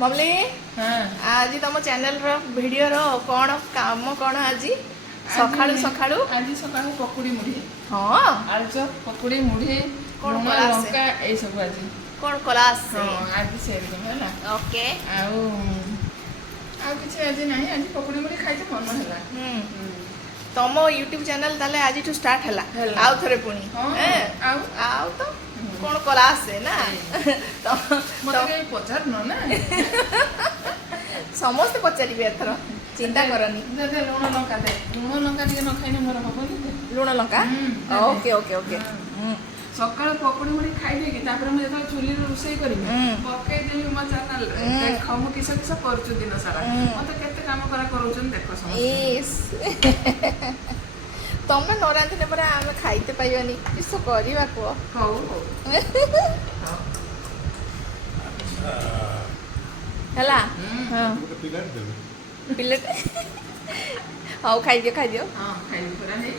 Mummy हाँ आज तुम चैनल वीडियो रो कौन काम कौन आज सकाळू सकाळू आज सकाळू पकुड़ी मुढ़ी हाँ आलुचप पकुड़ी मुढ़ी कौन लुण कला से? लंका ए सब आज कौन क्लास हाँ आज से है ओके आउ किसी आज नहीं आज पकुड़ी मुढ़ी खाई तो मन है तुम यूट्यूब चैनल ताले आज टू स्टार्ट हला ହେଲା। आउ थरे पुणी हाँ, आउ। आउ तो कौन क्लास है ना तो मत के पचार न ना समस्त पचारिबे एथर चिंता करनी दे दे लुण लंका ଟିକେ न खाइने मोर हबनी लुण लंका दे। ओके ओके ओके सकाळ पकुड़ी मुढ़ी खाई देगी तापर मैं जतो चुली रोसई करबी पकई देबी मो चैनल देखो मु किस किस करछु दिन सारा मते केते काम करा करूछन देखो समझ इस तमे न रांधिने पर आमे खाइते पाइबनी किस करिवा को हो हो हला हां पिलर देबे प्लेट हाउ खाइ दियो हां खाई पूरा है